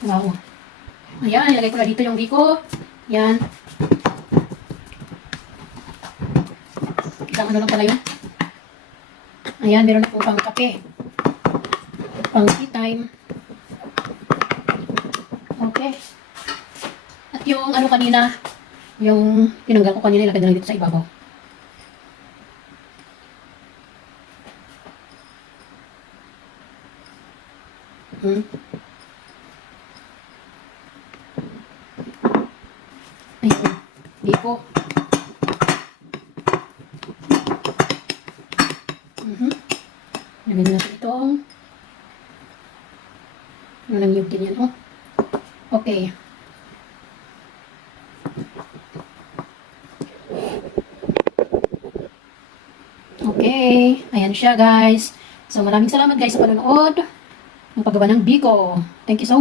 Wow. Ayan, ilagay ko na dito yung biko. Yan. Isang ano lang pala yun. Ayan, meron na po pang kape. Pang tea time. Okay. At yung ano kanina, yung tinanggal ko kanina, ilagay na lang dito sa ibabaw. Ayan. Biko. Lagyan natin itong ano lang yung din yan, oh. Okay. Okay. Ayan siya, guys. So, maraming salamat, guys, sa panonood ng paggawa ng biko. Thank you so much.